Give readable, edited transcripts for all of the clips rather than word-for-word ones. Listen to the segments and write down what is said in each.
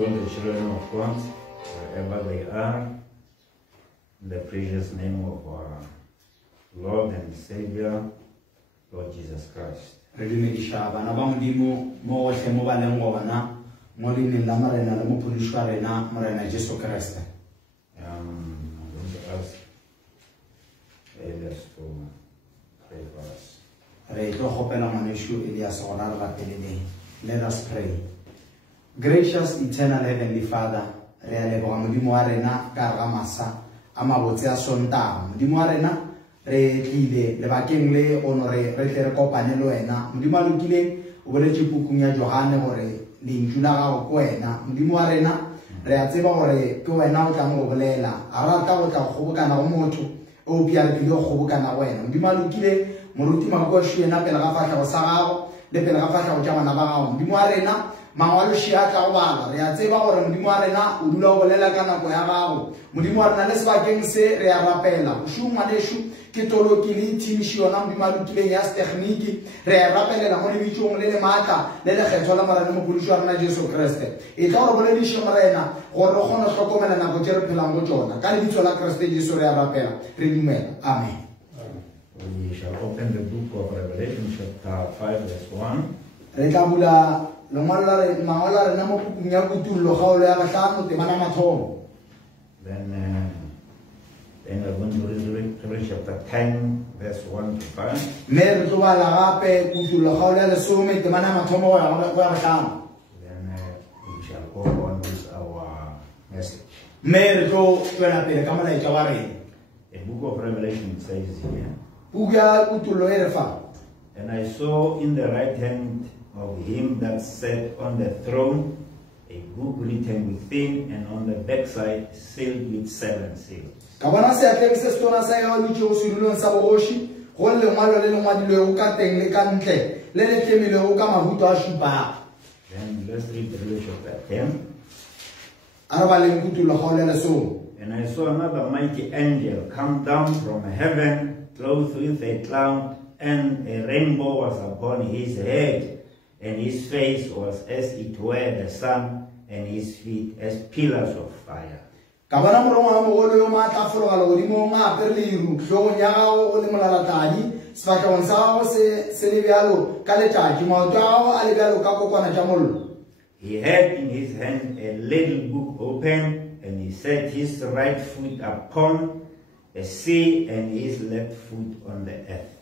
all the children of God, wherever they are, in the precious name of our Lord and Savior, Lord Jesus Christ. I'm going to ask elders to pray for us. Let us pray. Gracious, eternal Heavenly Father, mangwalo shia tla bala re a tseba gore modimo wa rena o dula o bolela ka nako ya gago modimo wa rena le sebakeng se re a rapela go shuma leshu ke toloki le teamshi yona modimo a lokileng ya technique re a rapelela mo lebitsong le le matla le le kgetho la morena mo pulisho wa rena Jesu Kriste e tla gore boledishe morena gore re kgone go hlokomela nako tse re phelang go tsona ka lebitso la Kriste Jesu re a rapela re dumela amen. We shall open the book of Revelation chapter 5 verse 1. Re tla bula then we're going to read chapter 10 verse 1 to 5. Then we shall go on with our message. The book of Revelation says here, and I saw in the right hand of him that sat on the throne a book written within and on the backside sealed with 7 seals. Then let's read Revelation chapter 10. And I saw another mighty angel come down from heaven, clothed with a cloud, and a rainbow was upon his head. And his face was as it were the sun, and his feet as pillars of fire. He had in his hand a little book open, and he set his right foot upon the sea and his left foot on the earth.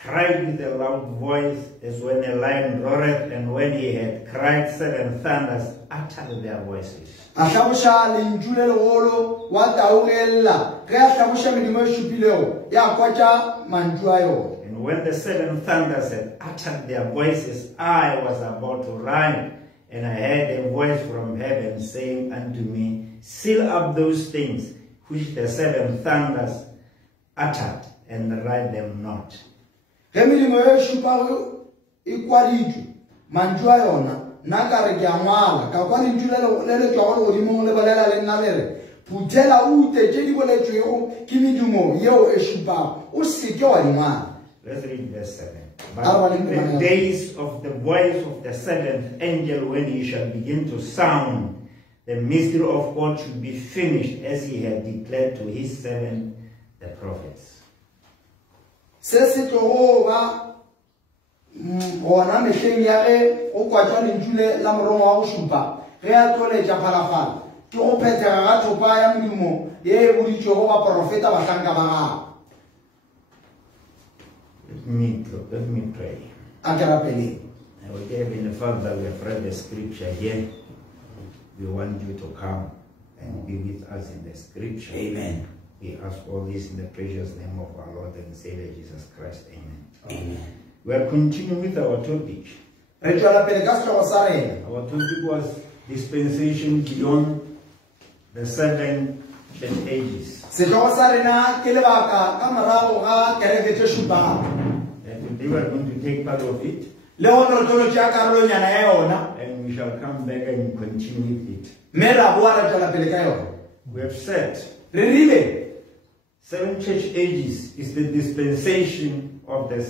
Cried with a loud voice as when a lion roareth, and when he had cried, 7 thunders uttered their voices. And when the 7 thunders had uttered their voices, I was about to run, and I heard a voice from heaven saying unto me, seal up those things which the 7 thunders uttered, and write them not. Let's read verse 7. But the days of the voice of the 7th angel, when he shall begin to sound, the mystery of God should be finished, as he had declared to his 7 the prophets. Let me pray. Our Heavenly Father, we have read the scripture here. We want you to come and be with us in the scripture. Amen. We ask all this in the precious name of our Lord and Savior Jesus Christ. Amen. Amen. We are continuing with our topic. Our topic was dispensation beyond the 7 ages. And today we are going to take part of it. And we shall come back and continue with it. We have said 7 church ages is the dispensation of the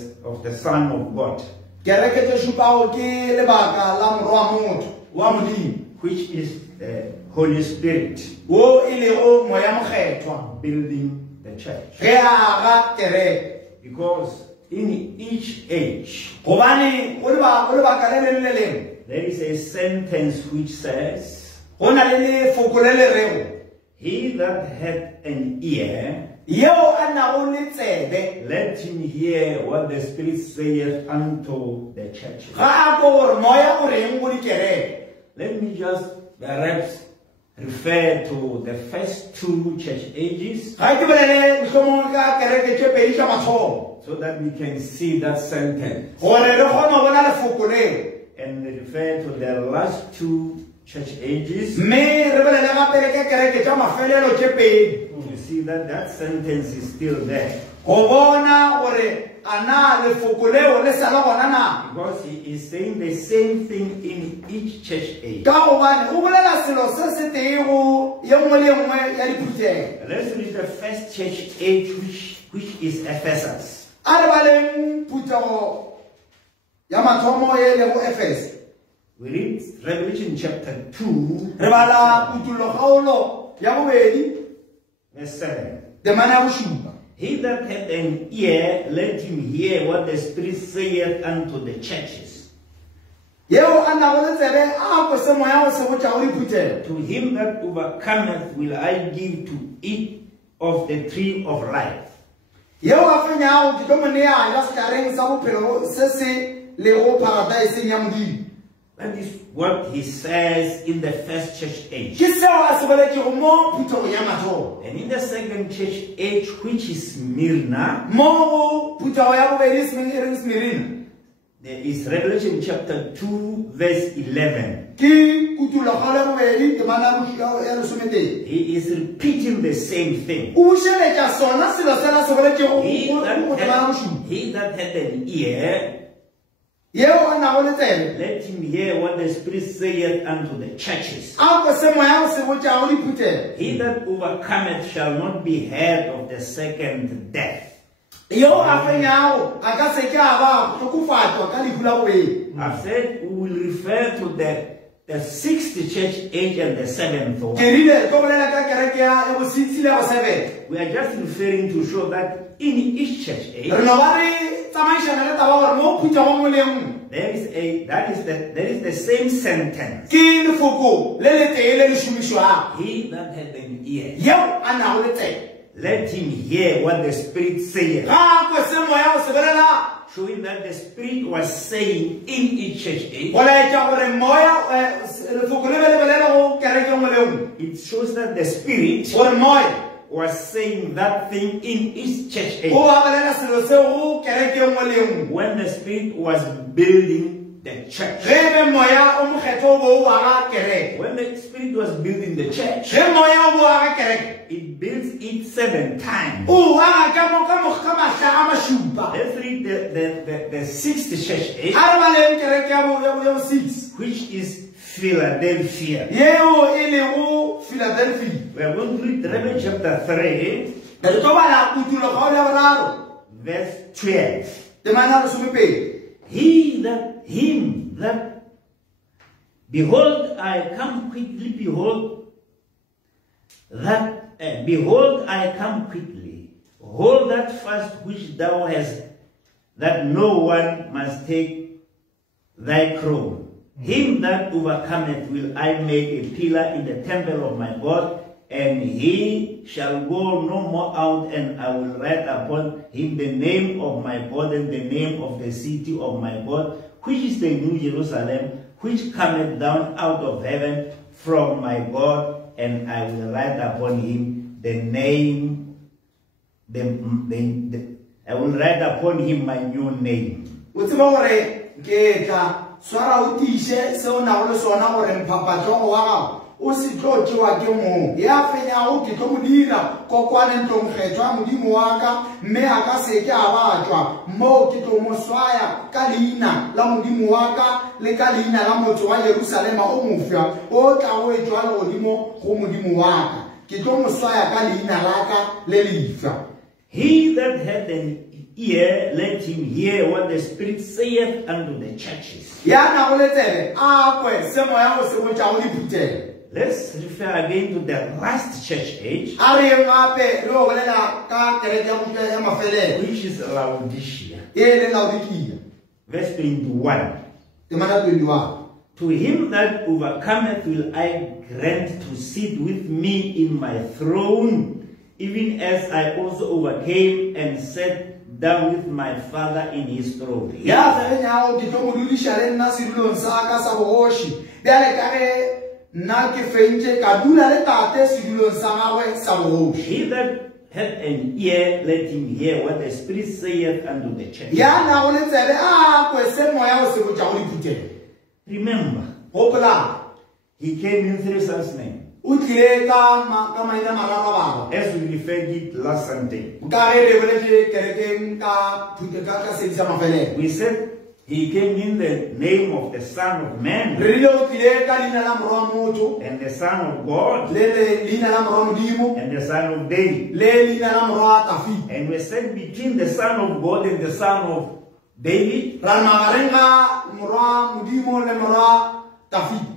Son of God, which is the Holy Spirit building the church. Because in each age, there is a sentence which says, he that hath an ear, let him hear what the Spirit saith unto the churches. Let me just perhaps refer to the first 2 church ages, so that we can see that sentence, and refer to the last 2 church ages, to see that that sentence is still there. Because he is saying the same thing in each church age. Let's read the first church age, which is Ephesus. We read Revelation chapter 2, verse 7. He that hath an ear, let him hear what the Spirit saith unto the churches. To him that overcometh will I give to eat of the tree of life, that is what he says in the first church age. And in the second church age, which is Smyrna, there is Revelation chapter 2, verse 11. He is repeating the same thing. He that had an ear, let him hear what the Spirit saith unto the churches. He that overcometh shall not be heard of the second death. I've said we will refer to the 6th church age and the 7th one. We are just referring to show that in each church age, there is the same sentence. He that had an ear, let him hear what the Spirit saith. Showing that the Spirit was saying in each church age. It shows that the Spirit was saying that thing in each church age. When the Spirit was building the church. When the Spirit was building the church, it builds it 7 times. Let's read the 6th church age, which is Philadelphia. We are going to read Revelation chapter 3, verse 12. Him that behold, I come quickly, behold, I come quickly. Hold that fast which thou hast, that no one must take thy crown. Him that overcometh will I make a pillar in the temple of my God, and he shall go no more out, and I will write upon him the name of my God and the name of the city of my God, which is the New Jerusalem, which cometh down out of heaven from my God, and I will write upon him the name, I will write upon him my new name. o se tlo tsewa ke mo ya fenyago ke tlo modira kokwane ntlong kgethwa modimo wa ka mme a ka se ke a batswa mo ke tlo mo swaya ka leina la modimo wa ka le ka leina la motho wa Jerusalema o mofya o tla go etswa le godimo go modimo wa ka ke tlo mo swaya ka leina la ka le lefa He that hath an ear, let him hear what the Spirit saith unto the churches. Let's refer again to the last church age, which is Laodicea. Verse 21. To him that overcometh will I grant to sit with me in my throne, even as I also overcame and sat down with my Father in his throne. He that hath an ear, let him hear what the Spirit saith unto the church. Remember, he came in three sons' names. As we referred it last Sunday. We said he came in the name of the Son of Man and the Son of God and the Son of David. And we said between the Son of God and the Son of David,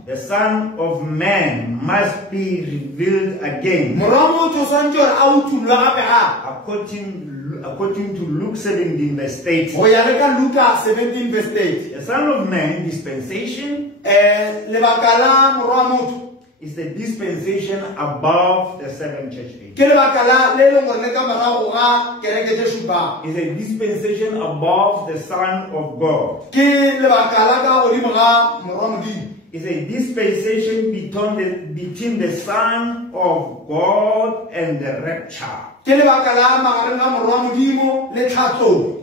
the Son of Man must be revealed again. According to Luke 17 verse 8. The Son of Man dispensation is the dispensation above the seven church age. It's a dispensation above the Son of God. It's a dispensation between the Son of God and the rapture.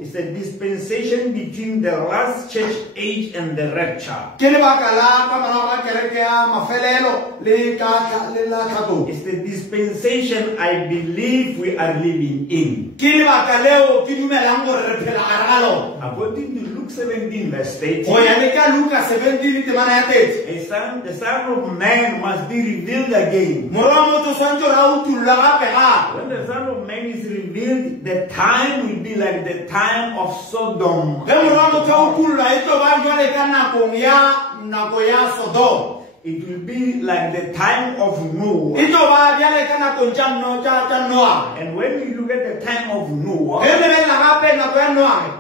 It's a dispensation between the last church age and the rapture. It's the dispensation I believe we are living in. According to Luke 17 verse 8, the Son of Man must be revealed again. When the Son of Man is revealed, the time will be like the time of Sodom. It will be like the time of Noah. And when we look at the time of Noah,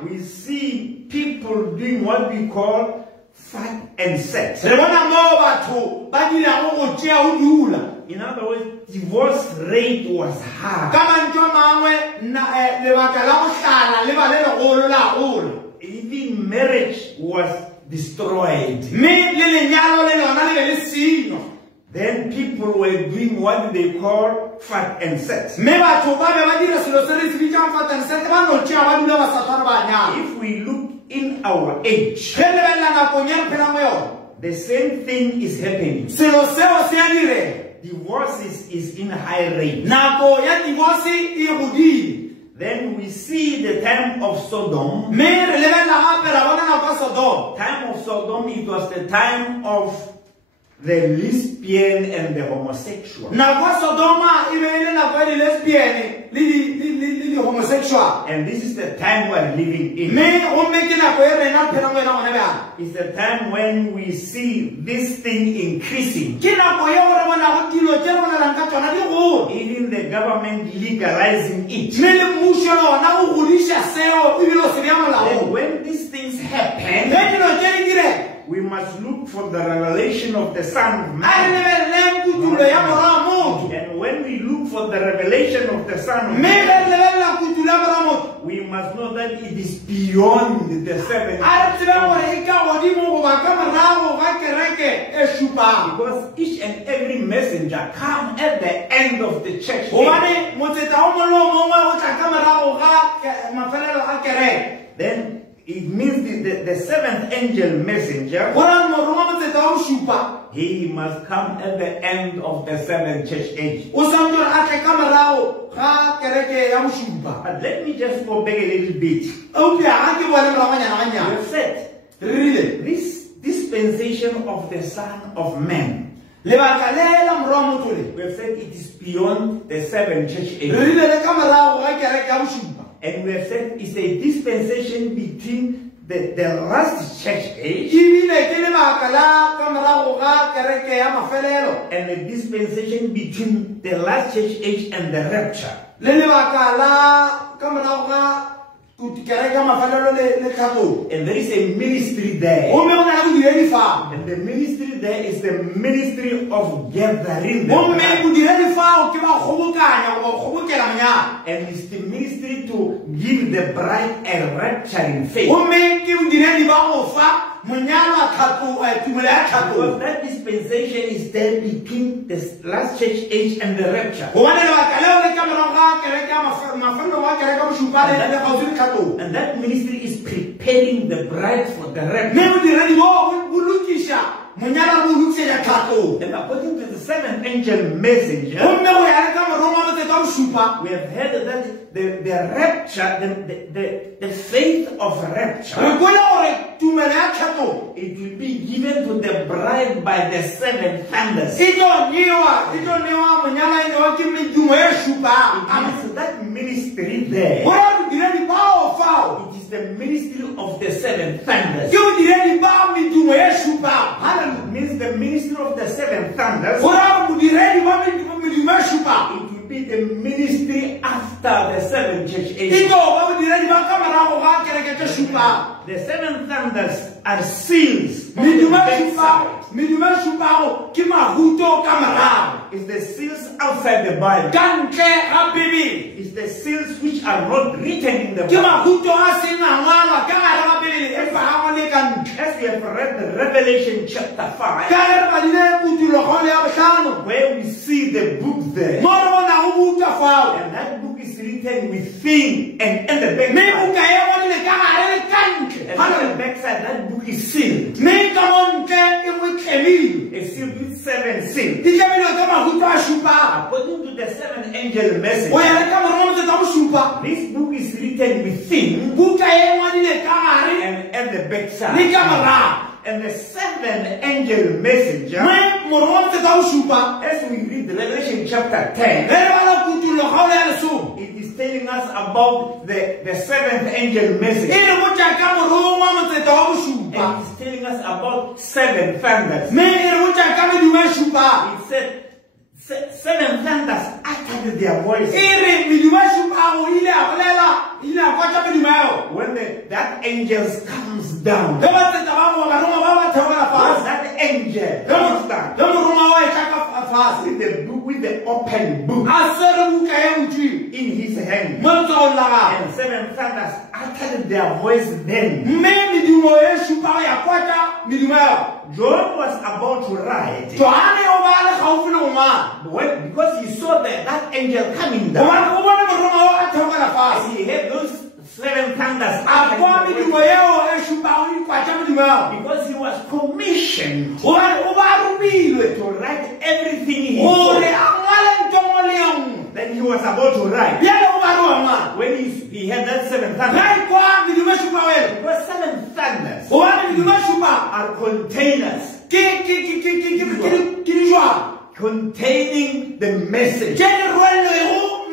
we see people doing what we call fat and sex. In other words, divorce rate was high. Even marriage was destroyed. Then people were doing what they call fat and sex. If we look in our age, the same thing is happening. Divorce is in high rate. Then we see the time of Sodom. Time of Sodom, it was the time of the lesbian and the homosexual. And this is the time we are living in. It's the time when we see this thing increasing. Even the government legalizing it. And when these things happen, we must look for the revelation of the Son of Man. And when we look for the revelation of the Son of Man, we must know that it is beyond the seven. Because each and every messenger comes at the end of the church. Then it means the seventh angel messenger, he must come at the end of the seventh church age. But let me just go back a little bit. You said this dispensation of the Son of Man Le bakalela mro motho le. We have said it is beyond the 7 church Re ages. rile le ka morago ga kereke ya bosupa. And we have said it's a dispensation between the last church age Ibile ke le bakala ka morago ga kereke ya mafelelo. and the dispensation between the last church age and the rapture. Le bakala ka morago ga kereke ya mafelelo le tlhatlhobo. And there is a ministry there. Gomme go na le bodiredi fa. And the ministry there is the ministry of gathering the Gomme bride. bodiredi fa ke ba kgobokanya go kgobokela monyana. And it's the ministry to give the bride a rapturing faith. Gomme ke bodiredi ba go fa monyana tlhatlhobo tumelo ya tlhatlhobo. Because that dispensation is there between the last church age and the rapture. Gobane le bakaleo le ka morago ga kereke ya mafelelo wa kereke ya bosupa le gaufi le tlhatlhobo. And that ministry is preparing the bride for the rapture. Mme bodiredi bo bolukisha monyana bo lokisetsa tlhatlhobo. And according to the seventh angel messenger, Gomme go ya le ka morago wa matsatsi a bosupa. we have heard that the rapture, the faith of rapture, Re kwele gore tumelo ya tlhatlhobo it will be given to the bride by the seven thunders. e tlo newa monyana e newa ke medumo e supang. It is that ministry there. Go ya bodiredi bao fao It is the ministry of the seven thunders. ke bodiredi ba medumo e supang. Hallelujah. Means the ministry of the seven thunders. Go ya bodiredi ba medumo e supang. It will be the ministry after the seven church E ages. tlo ba bodiredi ba ka morago ga kereke tse supang. The seven thunders are seals on the Medumo e backside. supang medumo e supang ke mahuto ka morago. It's the seals outside the Bible. Ka ntle ga Bibele It's the seals which are not written in the ke Bible. mahuto a seng a ngwalwa ka gare ga Bibele e fagangwe le ka ntle. As we have read the Revelation chapter 5, Ka ge re badile putulogolo ya botlhano where we see the book there, mo re bonago buka fao. and that book is written within and in the Mme backside. buka e ngwadile ka gare le ka ntle. And on the backside, that book is sealed. Mme ka mo ntle e go tlhemilwe. It's sealed with 7 seals. Di tlhemilwe ka mahuto a supang. According to the seventh angel message, Go ya le ka morago motsotso a bosupa. this book is written within Buka e ngwadile ka gare and at the le backside. ka morago. And the seventh angel messenger, Mme morago motsotso a bosupa as we read the Revelation chapter 10, ge re bala putulogolo ya lesome it is telling us about the seventh angel e message. re botsa ka morongwa motsotso wa bosupa. And it's telling us about 7 thunders. Mme e re botsa ka medumo e supang. It said 7 thunders uttered their voice. E re medumo e supang o ile a bolela ile a kwatsa medumo eo. When that angel comes down, Ge ba tsetsa ba mo barongwa ba ba theogela once fatshe. that angel comes down Ge morongwa wa e tla ka fatshe. with the book, with the open book A tsere buka e butsweng in his hand, mo letsogong la gagwe. and 7 thunders uttered their voice then. Mme medumo e supang ya kwatsa medumo eo. John was about to write, Johane o ba le gaufi le go ngwala. because he saw that angel coming down. Gobane o bone morongwa o a theogela fatshe. He heard those 7 thunders A kwa uttering medumo their voice, eo e supang e kwatsa medumo eo. because he was commissioned Gobane o ba romilwe to write everything he gore saw. a ngwale ntho nngwe le e nngwe. Then he was about to write. Bjale o ba re wa ngwala. When he had that 7 thunders, Ga e kwa medumo e supang eo. because 7 thunders Gobane medumo e supang are containers ke dijwang containing the message. tse di rwelego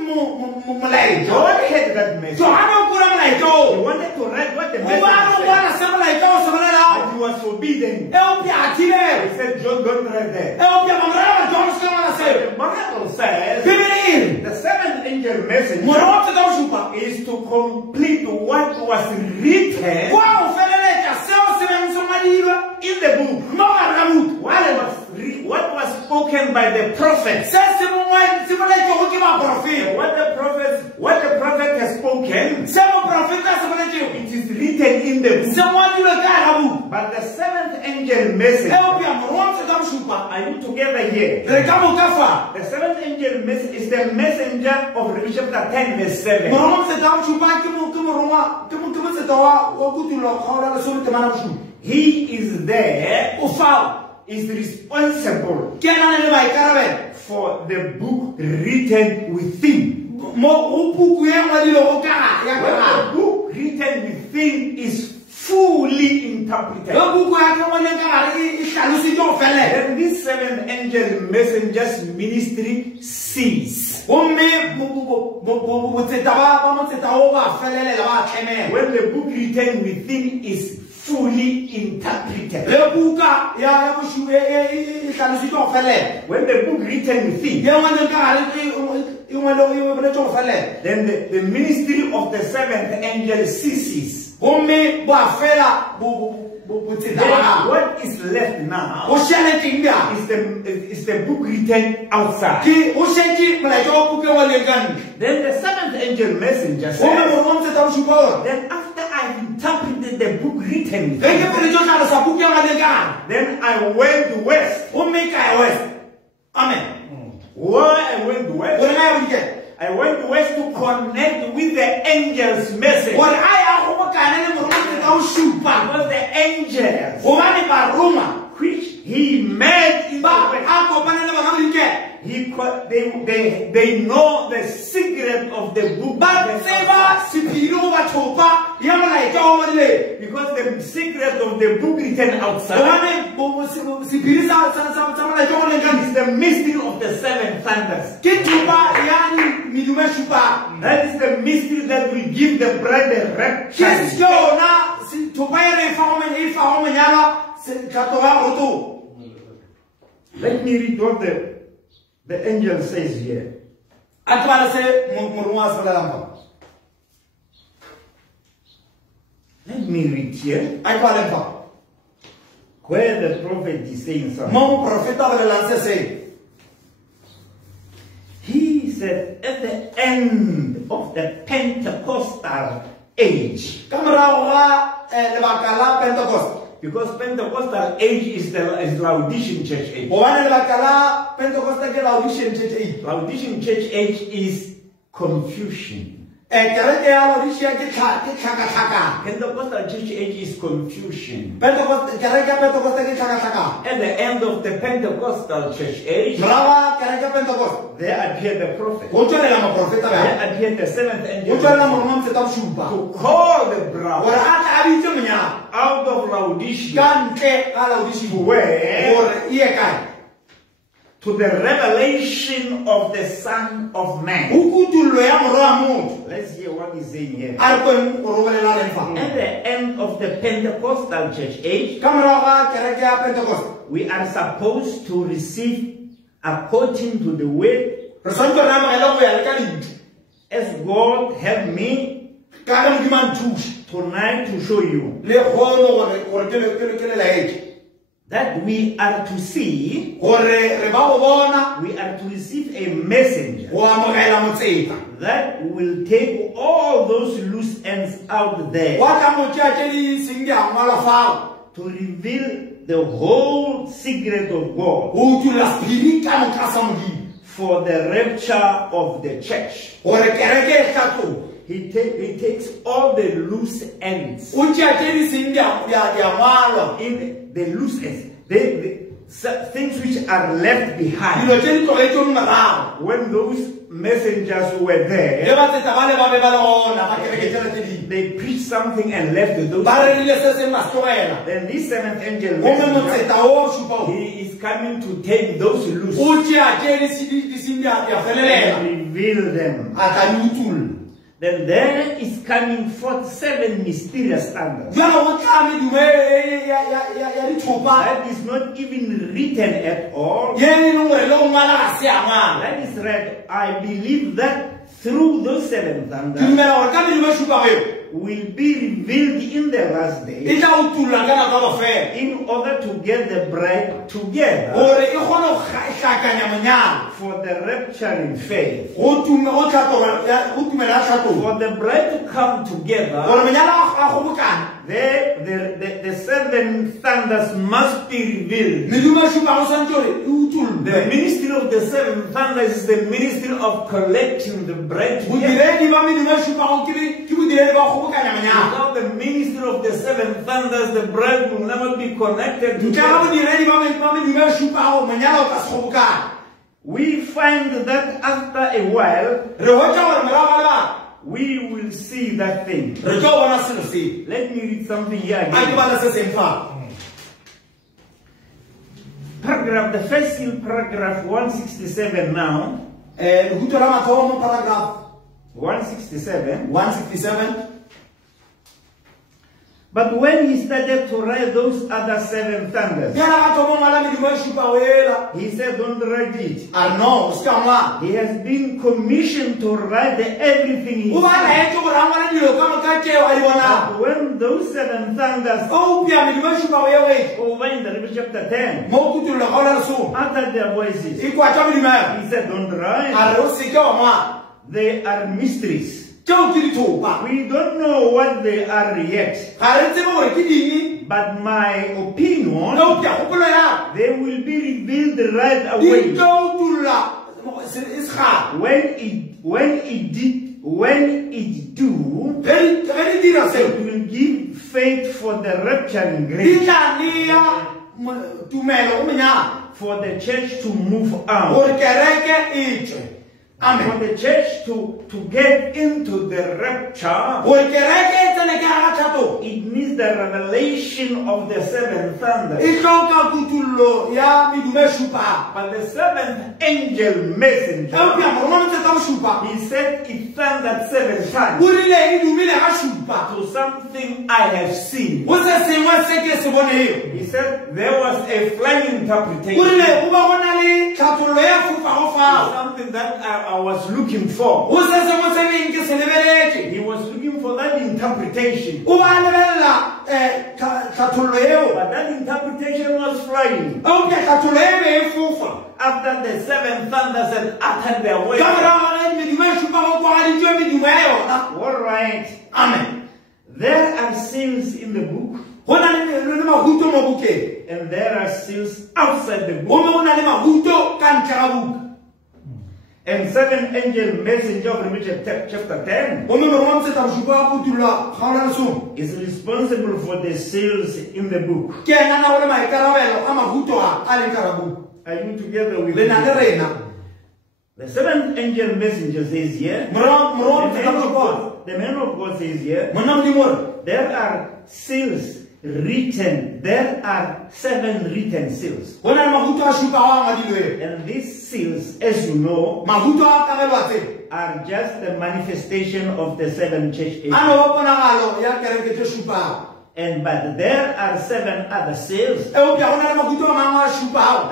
molaetsa. John had that message. Johane o kula molaetsa He o. wanted to write what the O ba re message said, ngwala se molaetsa o se bolelago. but he was forbidden. E o piathile. He said, John, don't write that. E o pia mamorela ba John se ngwala seo. The Bible says Bibele e re the 7th angel message morero wa tsetsa bosupa is to complete what was written kwa go feleletsa seo se beng se ngwadilwe in the book. mo gare ga buka. What was spoken by the prophets. Se se boletsego ke baporofeta. What the prophet has spoken, Se moporofeta a se boletsego it is written in the book. se ngwadilwe ka gare ga buka. But the 7th angel message, E o pia morero wa tsetsa bosupa are you together here? re ka moka fa. The 7th angel message is the messenger of Revelation chapter 10 verse 7. Morero wa tsetsa bosupa ke motseta wa kutulogolo ya lesome temana bosupa. He is there, O fao is responsible ke ena le maikarabelo for the book written within. mo go buku e ngwadilego ka ya When ka the book written within is fully interpreted. Then this seventh angel messenger's ministry ceased. When the book written within is fully interpreted. When the book written within, then the ministry of the seventh angel ceases. What is left now is the book written outside. Then the seventh angel messenger says, then after I interpreted the book written, then I went west. Amen. Why I went west? I went west to connect with the angel's message. Because the angels which he met in the west, they know the secret of the book. Because the secret of the book written outside is the mystery of the seven thunders. That is the mystery that will give the bride a rapture. Let me read what the angel says here. Let me read here. Where the prophet is saying something. He said, at the end of the Pentecostal age. Because Pentecostal age is Laodicean church age. Laodicean church age is confusion. Pentecostal church age is confusion. At the end of the Pentecostal church age, there appeared the prophet. There appeared the seventh angel to call the bride out of Laodicea to where? To the revelation of the Son of Man. Let's hear what he's saying here. At the end of the Pentecostal church age, we are supposed to receive according to the word as God helped me tonight to show you that we are to see, we are to receive a messenger that will take all those loose ends out there to reveal the whole secret of God for the rapture of the church. He takes all the loose ends. In the loose ends, things which are left behind. When those messengers were there, they preached something and left those. Then this seventh angel, he is coming to take those loose and reveal them. Then there is coming forth 7 mysterious thunders. That is not even written at all. That is read. I believe that through those 7 thunders will be revealed in the last day in order to get the bride together for the rapturing faith. For the bride to come together, the 7 thunders must be revealed. The ministry of the 7 thunders is the ministry of collecting the bride together. Without the ministry of the 7 thunders, the bride will never be connected together. We find that after a while, we will see that thing. re tlo bona selo se Let me read something here a ke again. bala se seng fa Paragraph, the first in paragraph 167 now. lehuto la mathomo paragraph 167. 167. But when he started to write those other 7 thunders, Yana ka thomo ngala medumo e supa wela he said, don't write it. a no ska ngwa He has been commissioned to write everything he o ba said. la etlo go rangwana dilo ka moka tšeo a di bona But when those 7 thunders o pia medumo e supa wela we over in the Revelation chapter 10 mo kutullo ga ola leso uttered their voices, e kwa tša medumo he said, don't a write. re o seke wa ngwa They are mysteries. tšeo ke dithopa We don't know what they are yet. ga re tsebe gore ke ding But my opinion, o pia kgopolo ya they will be revealed right di away. tlo tulla e segala When it do, ge di dira seo it will give faith for the rapturing di grace, tla neya tumelo go menyana for the church to move out, gore kereke e tšwe amen for the church to get into the rapture. gore kereke e tsene ke ga thato It needs the revelation of the 7 thunders. e tloka kutullo ya medumo e supa But the 7th angel messenger, eupša moroma motseta go supa he said it thundered 7 times o rile e dumile ga supa to something I have seen. go se sengwe se ke se boneo He said there was a flying o interpretation, rile go ba go na le tlhathololo ya fofago fao something that I was looking for. go se sengwe se beng ke se lebeletse He was looking for that interpretation, o ba lebelela tlhathololo eo but that interpretation was flying. eupša tlhathololo e be e fofa After the 7 thunders had uttered their ka voice. morago ga medumo e supa go kwagaditšwe medumo ya yona All right, amen there are seals in the book, go na le mahuto mo bukeng and there are seals outside the book. gomme go na le mahuto ka ntle ga buka And 7 angel messenger of Revelation chapter 10 gomme moroma motseta bosupa wa kutullo kgaola lesome is responsible for the seals in the book. ke ena na go le maikarabelo a mahuto a leng ka ga buka Are you together with le na le me? rena The 7th angel messenger says here, moroma the motseta man of bosupa God, the man of God says here, monna modimo ore there are seals written. There are 7 written seals. go na le mahuto a supa go a ngwadilweng And these seals, as you know, mahuto a kagelwa tsebe are just the manifestation of the 7 church a ages. no ba ponagalo ya kereke tse supago But there are 7 other seals eupša go na le mahuto a mangwe a supago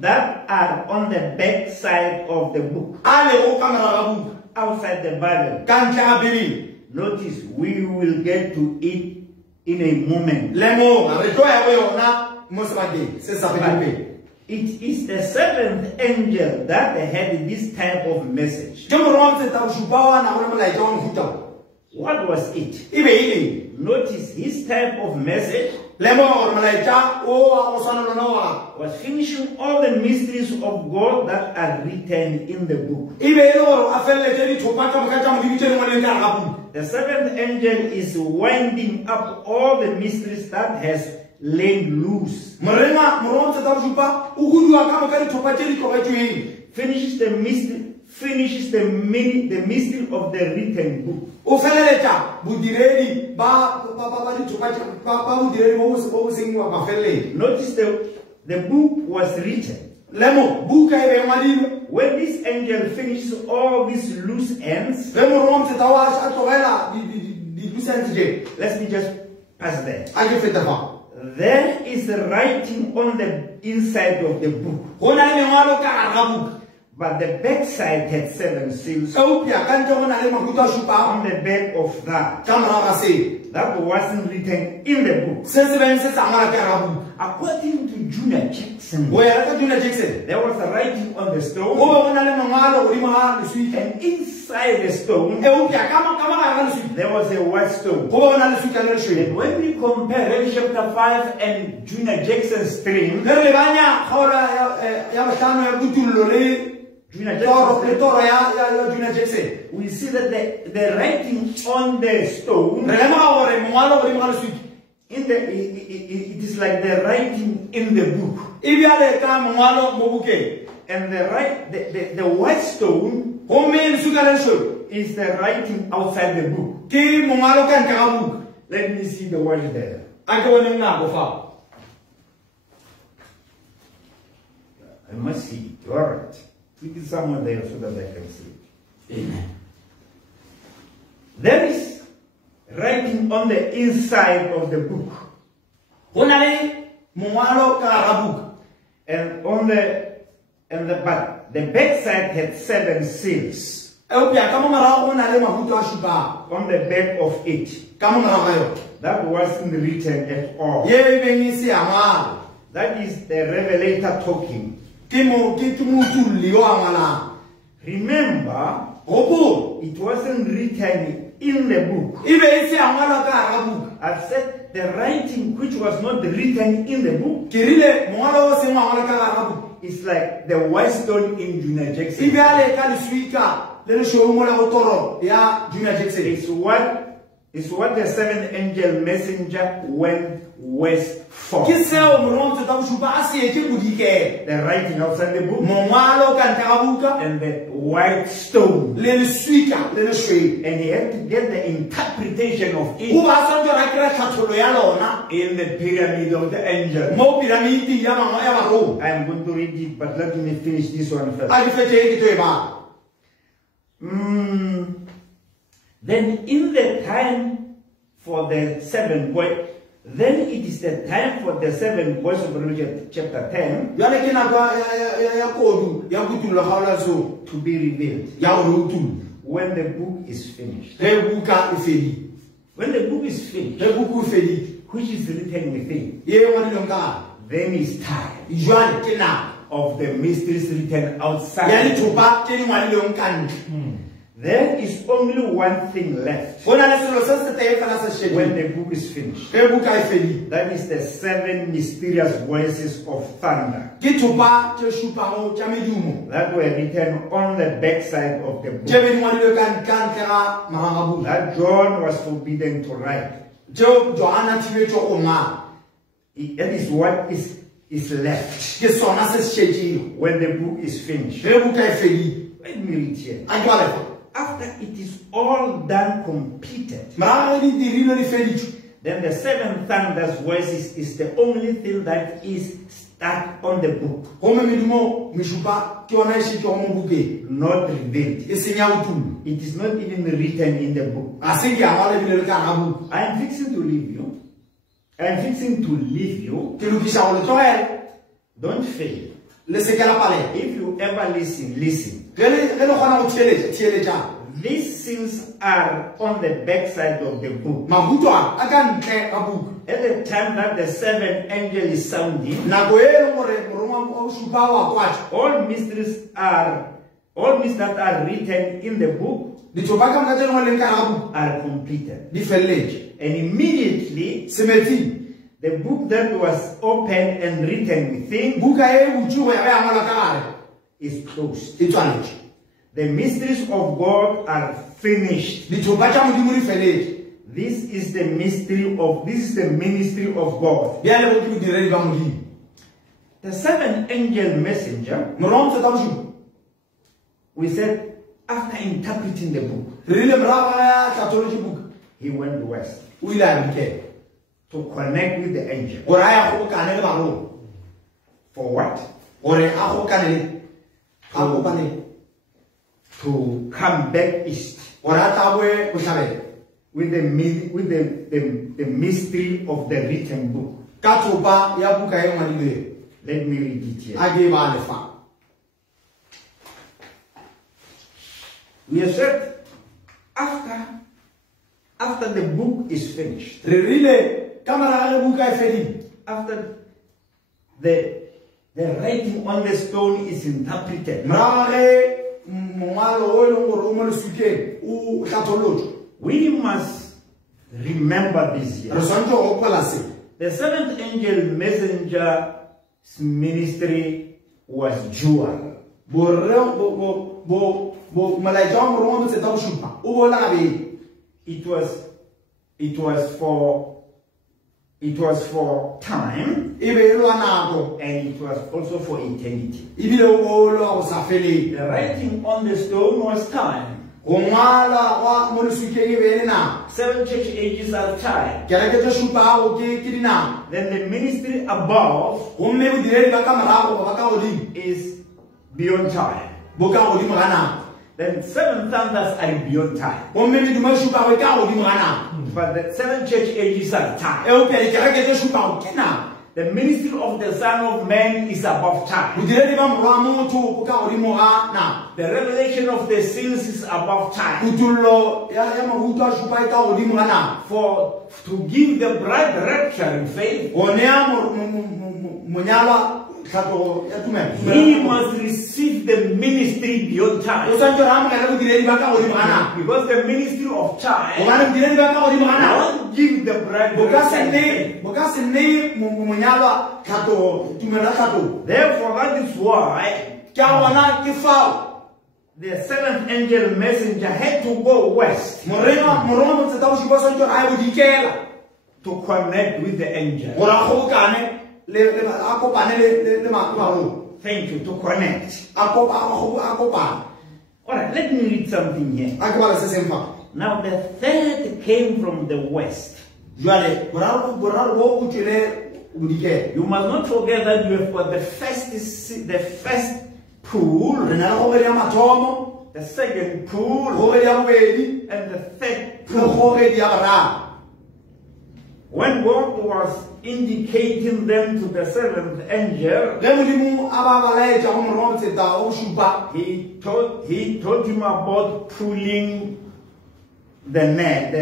that are on the back side of the book, a lego ka morago ga buka outside the Bible. ka ntle ga bibele Notice, we will get to it in a moment. lemoga re tlo ya go yona mo sebakeng se sa fetopele It is the 7th angel that had this type of message. ke moroma motseta bosupa wa na go le molaetša wa mohuta What was it? e be e leng Notice his type of message lemoga gore molaetša o wa go swana lona wa was finishing all the mysteries of God that are written in the book. e be e le gore a feleletse dithopa ka moka tša modimo tše dingwe leng ka ga buka The 7th angel is winding up all the mysteries that has laid loose. moroma motseta bosupa o hudiwa ka moka dithopa tše di tlogetsweng Finishes the mystery of the written book. o feleletša bodiredi ba dithopa ba bodiredi bo bo seng ba feleletse Notice the book was written. lemo buka e be e ngwadilwe When this angel finishes all these loose ends, ge moroma motseta wa a tlogela dilusentse tše let me just pass there. a ke fete fa There is the writing on the inside of the book, go na le mengwalo ka gare ga buka but the back side had 7 seals eupša ka ntle go na le mahuto a supago on the back of that. ka morago ga seo That wasn't written in the book. se se beng se tsangwala ka ga buka According to Junior Jackson, go ya ka junior jackson there was a writing on the go stone, be go na le mengwalo godimo ga leswika and inside the stone eupša ka magare ga leswika there was a white stone. go be go na le leswika le lesweu And when we compare Revelation chapter 5 and Junior Jackson's stream, ge re lebanya kgaolo ya bohlano ya kutullo le Junior Jackson, toro ya junior jackson we see that the writing on the stone, re lemoga gore mongwalo godimo ga leswika it is like the writing in the book. e bjale ka mongwalo mo bukeng And the white stone gomme leswika le lesweu is the writing outside the book. Ke mongalo ka ntle ga buka. Let me see the word there. A ke bone nako fa. I must see it. All right. Put it somewhere there so that I can see it. Amen. There is writing on the inside of the book. Ho na le mongalo ka ga buka. And on but the backside had 7 seals Eupia ka mo morago go na le mahuto a supa. on the back of it. Ka mo morago ga yona. That wasn't written at all. Ye e beng e se ya ngwala. That is the revelator talking. Ke motulli yo a ngwalang. Remember, Gopola, it wasn't written in the book. e be e se ya ngwala ka ga buka. I've said the writing which was not written in the book Ke rile mongalo o se ngwala ka ga buka. is like the white stone in Junior E Jackson. be ale ka le suika le le shou mo la go toro ya Junior Jackson. It's what the 7th angel messenger went west for. Ke seo morongo tsa bosupa a se etse bodike. The writing outside the book Mongwalo ka ntle ga buka and the white stone. le le suika le le shweu. And he had to get the interpretation of O it ba sa ntse ra kry tlhatlholo ya lona in the pyramid of the angel. mo piramiding ya mangwe ya baroma. I'm going to read it, but let me finish this one first. A di fetse ke tlo e bala. Then in the time for the 7 boys, then it is the time for the 7 boys of Revelation chapter 10 Jwale ke nako ya kodu ya kutullo kgaola so to be revealed ya gore o tulle. when the book is finished. Ge buka e fedile. When the book is finished, Ge buku e fedile. which is written within, Ye e ngwadilweng ka gare. then is time Jwale ke nako of the mysteries written ya outside. dithopa tse di ngwadilweng ka ntle. There is only one thing left Go na le selo se se tee fela se when shedile. the book is finished. Ge buka e fedile. That is the 7 mysterious voices of thunder Ke thopa tse supago tša medumo that were written on the backside of the tše book be di ngwadilwe ka ntle ga marang a buka. that John was forbidden to write. Tšeo Johana thibetšwe go ngwala. That is what is left Ke sona se se šetšego. when the book is finished. Ge buka e fedile. Let me read here. A jwale fa. After it is all done, completed, Morago ge di dirilwe di feditšwe. then the 7 thunders voices is the only thing that is stuck on the book, Gomme medumo mešupa ke yona e šetšego mo bukeng. not revealed. E senya go tulo. It is not even written in the book. Ga se ke a ngwala ebile le ka ga buka. I am fixing to leave you. I am fixing to leave you. Ke lokiša go le tlogela. Don't fail. Le se ke la palela. If you ever listen. Ge le kgona go theeletša. These things are on the backside of the book. Mahutwana a ka ntle ga buka. At the time that the 7th angel is sounding, Nako e leng gore morongwa o supa wa kwatša. all mysteries that are written in the book Dithopa ka moka tse lengwe leng ka ga buka. are completed. Di felletše. And immediately, Semetsing. the book that was opened and written within Buka e butšigo ya be ya ngwala ka gare. is closed. E tswaletše. The mysteries of God are finished. Dithopa tša modimo di felletše. This is the ministry of God. Bjale go ke bodiredi ba modimo. The 7th angel messenger, Morago tsa bosupa. we said, after interpreting the book, Re rile morago ya tlhatolotše buka. he went west O ile a bikela. to connect with the angel. Gore a ya kgobokane le baroma. For what? Gore a kgobokane le. A kopane. To come back east Gore a tla boe bohlabela. with the mystery of the written book. Ka thopa ya buka e ngwadilweng. Let me read it here. A ke e bale fa. We have said, after the book is finished, Re rile ka morago ge buka e fedile. after the writing on the stone is interpreted, Morago ge mongwalo o e leng gore o mo lesukeng o hlatholotšwe. we must remember this Re here. swantse go gopola se. The 7th angel messenger's ministry was dual. Molaetša wa morongwa mo tseta bosupa o bola gabedi. It was for time, E be e lwa nako and it was also for eternity. ebile o bolwa go sa feleng. The writing on the stone was time. go ngwala wa mo lesukeng e be le nako 7 church ages at a time. kereke tse supago ke dinako Then the ministry above gomme bodiredi ba ka morago ba ka godimo is beyond time. bo ka godimo ga nako Then 7 thunders are beyond time. gomme medumo e supago e ka godimo ga nako But the 7 church ages at a time. eopia dikereke tse supago ke nako The ministry of the Son of Man is above time. bodiredi ba morwa motho bo ka godimo ga nako The revelation of the seals is above time. putullo ya mahuto a supa e ka godimo ga nako For to give the bride rapture in faith, gone ya monyalwa tlhatlogo ya tumelo he must receive the ministry beyond o time. santse re amogela bodiredi ba ka godimo ga nako Because the ministry of time gobane bodiredi ba ka godimo ga nako won't give the bride bo rapture in faith. ka se nne monyalwa tlhatlogo tumelo ya tlhatlogo Therefore, that is why ke a gona ke fao the 7th angel messenger had to go west morongwa motseta o supa santse gore a ye bodikela to connect with the angel. gore a kgobokane a kopane le magolo Thank you, to connect. a kopane All right, let me read something here. a ke bala se seng fa Now, the third came from the west. jwale boraro bo o tswele bodikela You must not forget that you have got the first pool, re na le kgogedi ya mathomo the second pool, kgogedi ya bobedi and the third le pool. kgogedi ya boraro When God was indicating them to the 7th angel, ge modimo a ba balaetsa go morongwa botseta o go supa he told him about pulling the net,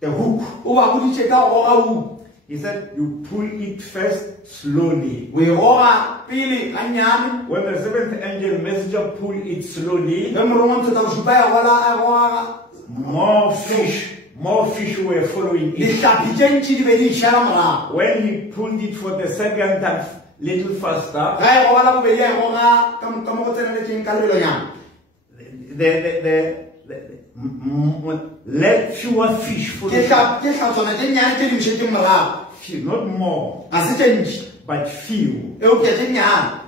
the hook. o ba boditše ka go goga uku He said, you pull it first slowly. o e goga pele gannyane When the 7th angel messenger pulled it slowly, ge morongwa botseta go supa ya gola a gogaga more fish were following it. dihlapi tše ntši di be di išala morago When he pulled it for the second time, little faster, ga e gogala bobedi a e goga ka mo go tseneletseng ka lebelonyana let fewer fish ke follow. hlatswana tše nnyane tše di mošetseng morago Few, not more, ga se tše ntši but few. eopša tše nnyane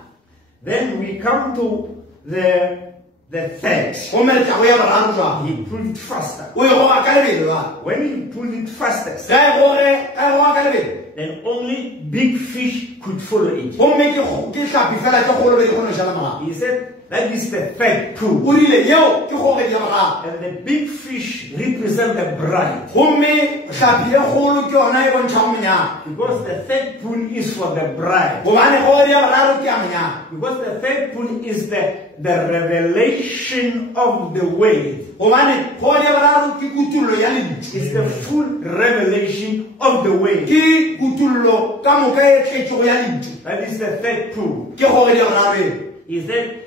Then we come to the third. gomme le tlago ya boraro jwang He pulled it faster. o e goga ka lebele ba When he pulled it fastest, ga e goga ka lebele then only big fish could follow it. gomme ke hlapi fela ke kgolo be di kgone go šala morago He said that is the third pool. o rile yeo ke kgogedi ya morago And the big fish represent the bride. gomme hlapi e kgolo ke yona e bontšhago monyako Because the third pool is for the bride. gobane kgogedi ya boraro ke ya monyako Because the third pool is the revelation of the way. gobane kgogedi ya boraro ke kutullo ya lentšu It's the full revelation of the way. ke kutullo ka moka e tletšego ya lentšu That is the third pool. ke kgogedi ya boraro e He said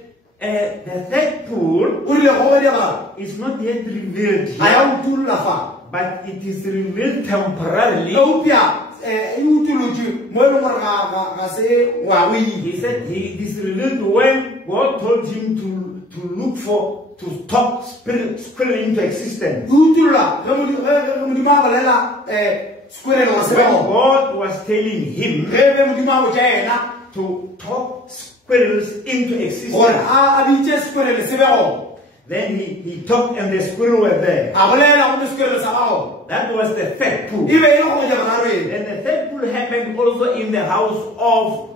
the third pool o rile kgogedi ya boraro is not yet revealed ga ya yet, utulla fa but it is revealed temporarily. eupša e utullotše mo e leng gore ga se wa o ile He said it is revealed when God told him to look for, to talk spirit into existence. e utulla ge modimo a bolela sekwelelo wa When sebego God was telling him ge be modimo a botša yena to talk squirrels into gore existence, a bitše sekwelele sebego then he talked and the squirrel were there. a bolela gomme sekwelelo sa gago That was the third pool. e be e le kgogedi ya boraro e And the third pool happened also in the house of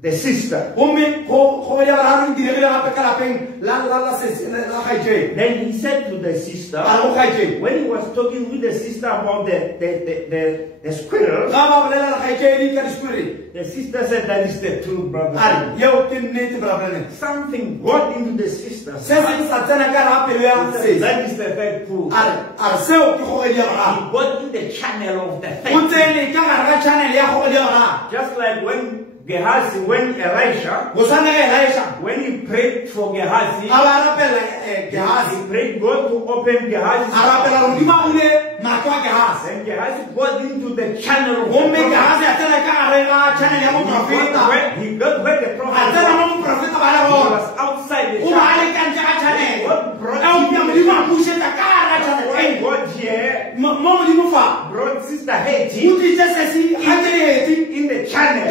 the sister. gomme kgogedi ya boraro e diregile gape ka lapeng la kgaetšeng Then he said to the sister, a le go kgaetšeng when he was talking with the sister about the squirrel, ga ba bolela le kgaetšedi ka disekwelele the sister said, that is the truth, brother. a re yeo ke nnete bolabolene Something got into the sister's se seng sa tsena ka raga pelo ya sese That is the third pool. a re seo ke kgogedi ya boraro He got in the channel of the o third pool. tsene ka gare ga channel ya kgogedi ya boraro Just like when Elisha, go tshwane ge elaesa when he prayed for Gehazi, a ba rapela Gehazi he prayed God to open Gehazi's a rapela mouth. modimo a bule matlo a Gehazi Then Gehazi got into the channel of the gomme prophet. Gehazi a tsena ka gare ga channel ya moprofeta He got where the a prophet tsena was. mo moprofeta ba le He gona was outside the o ba a channel. le kantse ga channel God brought eupša him. modimo a pušetša ka gare ga channel When God here mo modimo fa brought Sister o Hattie tlitse sesi ga tšeedi in the channel.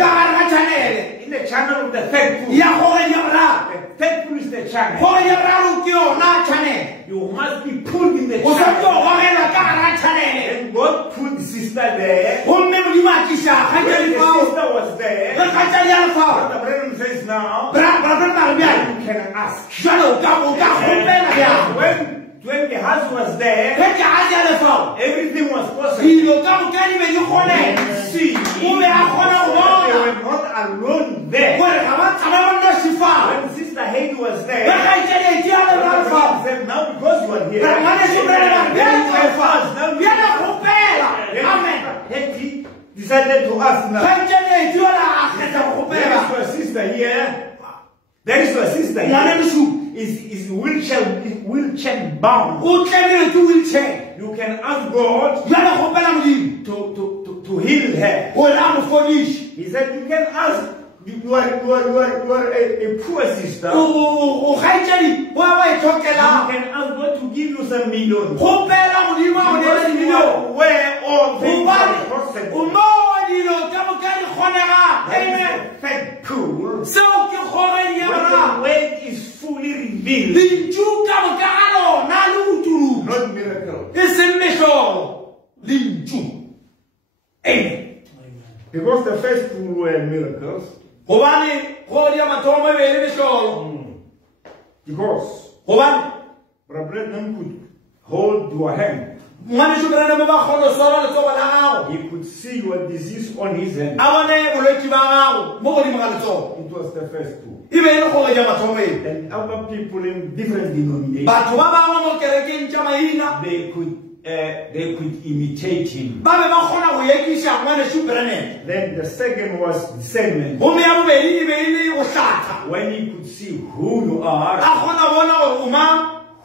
In the channel of the third pool. The third pool is the channel. You must be pulled in the channel. And God put the sister there. The sister was there. What the Brethren says now, you can ask. When the house was there, everything was possible. You see, they were not alone there. When Sister Heidi was there, said, now because you are here, Heidi decided to ask now, there is your sister here. There is your sister here. Is wheelchair bound. You can ask God to heal her. He said you can ask. You are a poor sister. You can ask God to give you some millions. Because you are aware of the third pool. When the weight is fully revealed, not miracle. Amen. Because the first pool were miracles. Because Brethren could hold your hand. He could see your disease on his hand. It was the first pool. And other people in different denominations, they could imitate him. Then the second was discernment. When he could see who you are,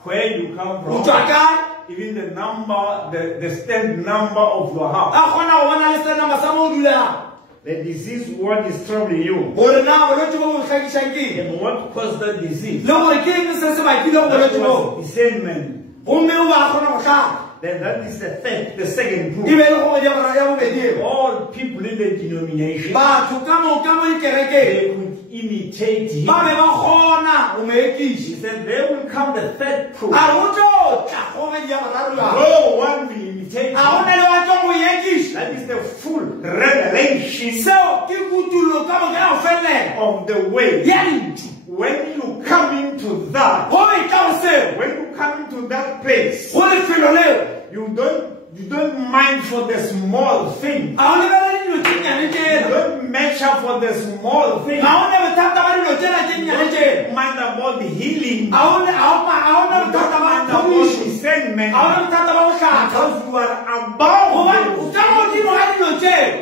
where you come from, even the number, the stand number of your house. The disease, what is troubling you? And what caused the disease? That was discernment. Then that is the second proof. All people in the denomination, they could imitate him. He said there will come the third proof. No one will imitate him. That is the full revelation of the way. When you come into that, place, you don't mind for the small thing. You don't measure for the small thing. You don't mind about the healing. You don't mind about discernment. Because you are above those.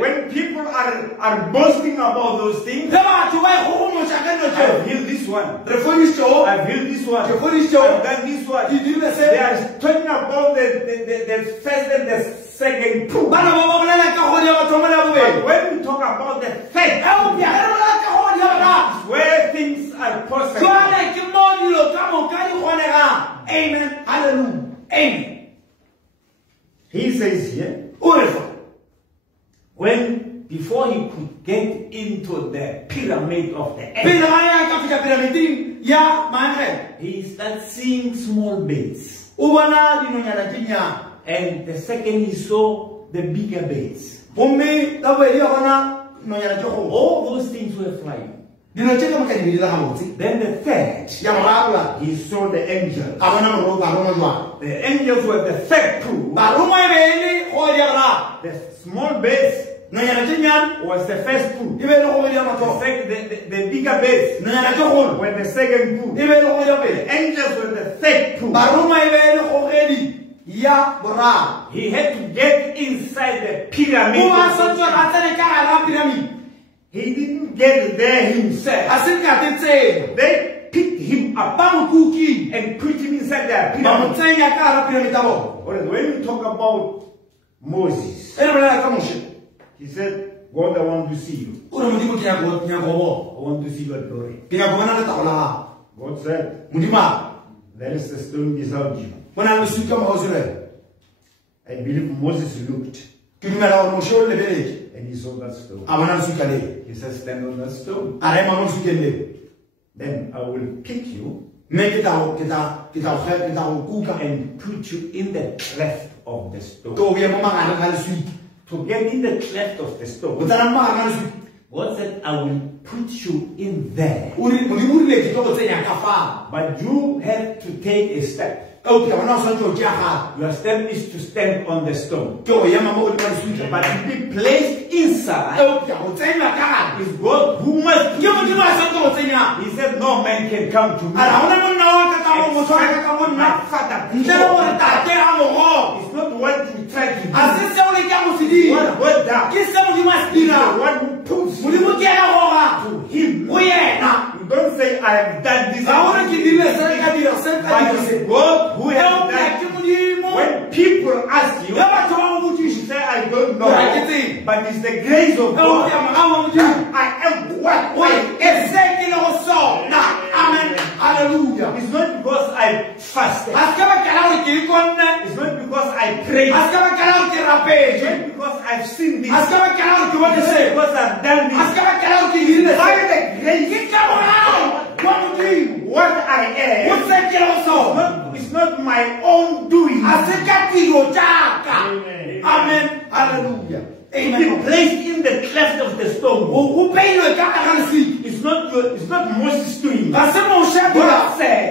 When people are boasting about those things, I've healed this one. I've healed this one. I've done this one. They are talking about the first and the second proof. But when we talk about the faith, where things are possible. Amen. Hallelujah. Amen. He says here, before he could get into the pyramid of the earth, he started seeing small beds. And the second he saw the bigger beds. All those things were flying. Then the third, he saw the angels. The angels were the third proof. The small beds was the first proof. The bigger beds were the second proof. The angels were the third proof. He had to get inside the pyramid. He didn't get there himself. They picked him up and put him inside the pyramid. When you talk about Moses, he said, God, I want to see you. I want to see your glory. God said, there is a stone beside you. I believe Moses looked and he saw that stone. a bona lesuka leo He said, stand on that stone. a re ema mo lesukeng leo Then I will pick you mme ke tla go kuka and put you in the cleft of the ke stone. o beye mo magareng ga lesuka To get in the cleft of the o stone, tsena mo magareng ga lesuka God said, I will put you in there. modimo o rile ke tlo go tsenya ka fao But you have to take a step. okay bona o tshwanetse go tšea gape Your step is to stand on the stone. ke go ema mo godimo ga lesuka But to be placed inside okay go tsenya ka gare is God who must. ke modimo a tshwanetse go tsenya He said, no man can come to me. a ra gona monna wa ka ka mo motho wa ka ka mo My nna Father, ntle le gore tate a mogo it's not what you try to do. a se seo le ka go se dira What God does. ke se modimo a se He's dira the one who puts you modimo ke ena goga to Him. go yena You don't say, I have done this. ga gore ke dirile se ka dira se ka But dira se it's God who has Eupša done. ke modimo When people ask you, ge batho ba go you botsiša say, I don't know. Ga ke tsebe. But it's the grace of eupša God. maga wa modimo I am what I gore e am. se ke le go sona amen halleluja It's not because I fasted. a se ka bakela gore ke ikonne It's not because I prayed. a se ka bakela gore ke It's rapetse not because I've seen this. a se ka bakela gore ke bone It's se not because I've done a se this. ka bakela gore ke dirile By se the grace, ke ka morago wa modimo what I go am, se ke le go sona it's not my own doing. a se ka tiro tšaka Amen. amen halleluja To be amen placed in the cleft of the stone. go peilwe ka ga lesika It's not Moses doing. ga se moše a dira God said,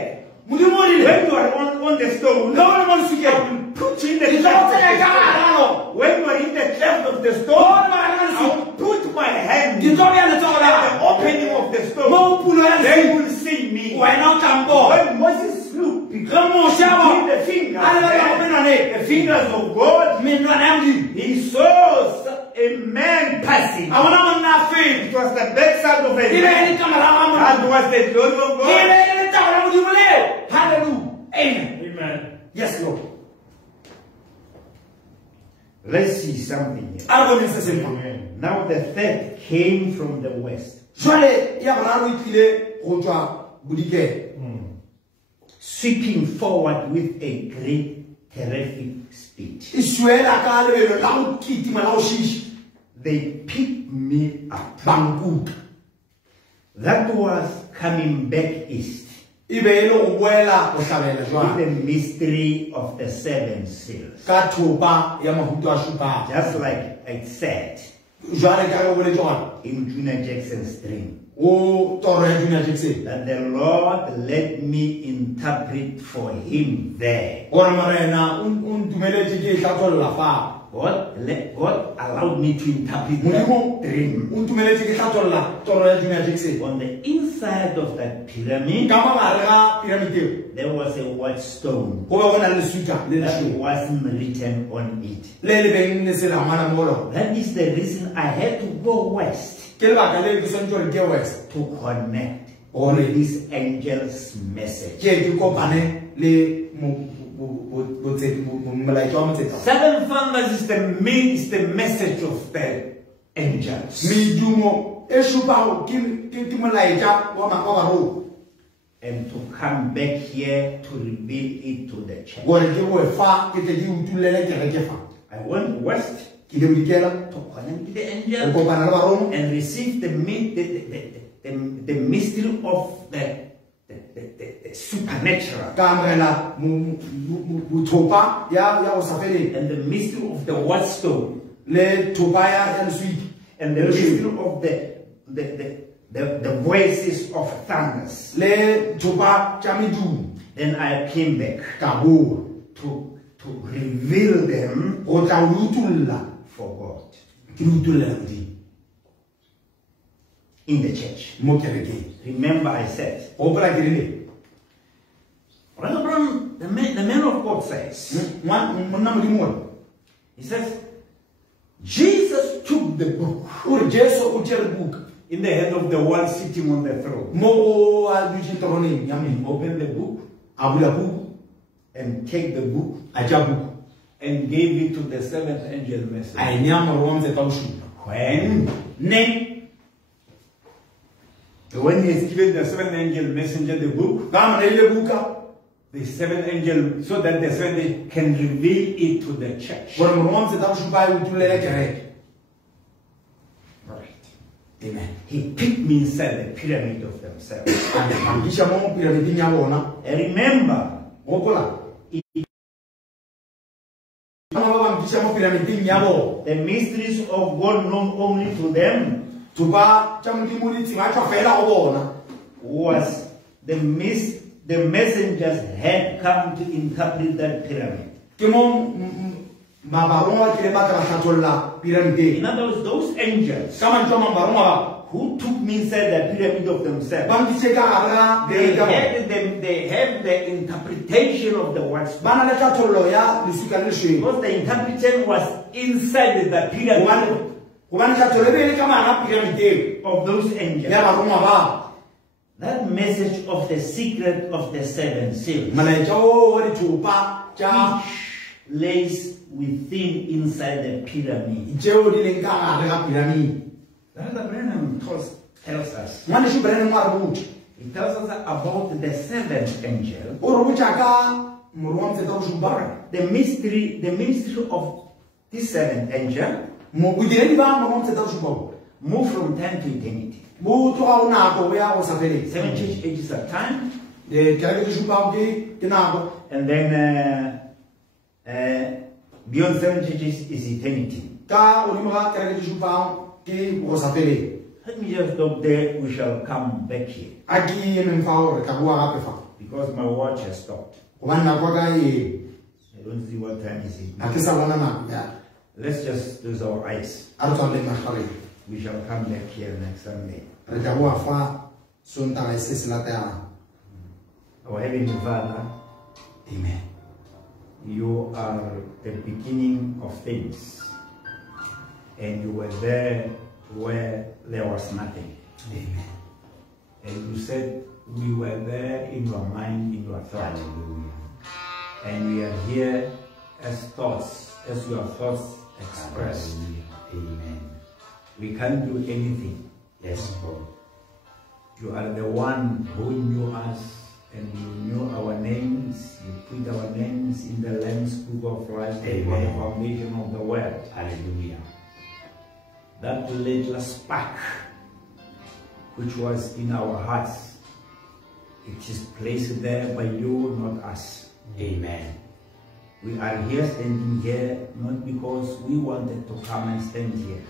modimo o rile when you are on the stone, ge o le mo I lesukeng will put you in the ke tla go cleft of tsenya the ka stone. garalo When you are in the cleft of the o stone, le magareng ga I lesika will put my hand ke in tlo beya letsogo la the opening of the mo stone. pulo ya They lesika will see me. wena o tla mpona When Moses looked ge moše a between bona the fingers, a lebella go menwaneng the fingers of God, menwana ya modimo he saw a man passing. a bona monna a feta It was the backside of a e be e man. le ka morago ga That modimo was the glory of e be God. e le tago la modimo leo halleluja amen Amen. yes lord Let's see something here. a re boneng se sengwe Now the third came from the west, jwale ya boraro e tlile go tswa bodikela sweeping forward with a great terrific speed. e suela ka lebelo la go kitima la go šiša They picked me up. bankuka That was coming back east e be e le go boela go hlabela with jwale the mystery of the seven seals. ka thopa ya mahuto a šupago Just like I said jwale ka ge boletse gona in Junior Jackson's dream, o toro ya junior jackson that the Lord let me interpret for him there. gore morena o ntumeletse ke e hlatsolola fao God allowed me to interpret modimo that dream. o ntumeletse ke hlatsolola toro ya junior jackson On the inside of that pyramid, ka magare ga piramideo there was a watchstone go be go na le lesuka le that lešweu wasn't written on it. le le beng le selangwana mo lona That is the reason I had to go west ke lebaka le ke swantse gore ke west to connect Or with this angel's message. ke ke kopane le molaetsa wa motsetsa Seven thunders is the message of the angels. medumo e šupago ke molaetsa wa baroko And to come back here to reveal it to the church. gore ke boe fa ke tle ke utulele kereke fa I went west ke le bodikela to connect with the go angels kopana le baromo and receive the mystery of the supernatural ka amogela bothopa ya go sa feleng and the mystery of the watchstone le thopa ya leswiki and the mystery of the voices of thunders. le thopa tša medumo Then I came back ka boa to reveal them go tla o utulla for God ke le utullela modimo in the church. mo kerekeng Remember, I said, gopola ke rile Brother Brown, the man of God says, monna modimo one he says, Jesus took the book o re jesu o tšere buka in the hand of the one sitting on the throne. mo go a dutse toroneng ya He meno opened the book a bula buku and take the book a tša buku and gave it to the seventh angel a messenger. e nea morero wa motsetsa o šupa When he has given the seventh angel messenger the book, ka mona ile buka the seventh angel, so that the seventh angel can reveal it to the church. gore morero wa motsetsa o šupa a e utulele kereke Amen. He picked me inside the pyramid of themselves. And remember, the mysteries of God known only to them was the messengers had come to interpret that pyramid. In other words, those angels who took me inside the pyramid of themselves, they have the interpretation of the words. Because the interpretation was inside the pyramid of those angels. That message of the secret of the seven seals lays within inside the pyramid. Brother Branham tells us. He tells us about the seventh angel. The mystery of this seventh angel moved from time to eternity. 7 church ages of time. And then beyond 7 churches is eternity. Let me just stop there. We shall come back here. Because my watch has stopped. I don't see what time is it. Let's just close our eyes. We shall come back here next Sunday. Our Heavenly Father, Amen. You are the beginning of things. And you were there where there was nothing. Amen. And you said we were there in your mind, in your thought. And we are here as thoughts, as your thoughts expressed. Amen. We can't do anything. Yes, Lord. You are the one who knew us, and you knew our names. You put our names in the Lamb's Book of Life before the foundation of the world. Hallelujah. That little spark which was in our hearts, it is placed there by you, not us. Amen. We are here standing here not because we wanted to come and stand here.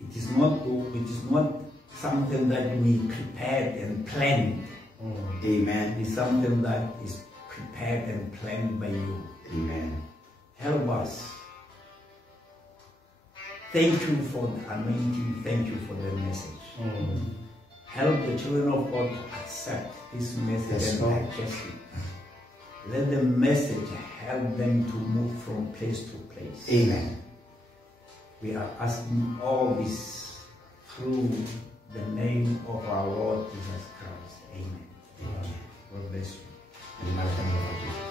It is not something that we prepared and planned. Amen. It's something that is prepared and planned by you. Amen. Help us. Thank you for the anointing. Thank you for the message. Help the children of God to accept this message and digest it. Let the message help them to move from place to place. Amen. We are asking all this through the name of our Lord Jesus Christ. Amen. Amen. God bless you. In the mighty name of Jesus.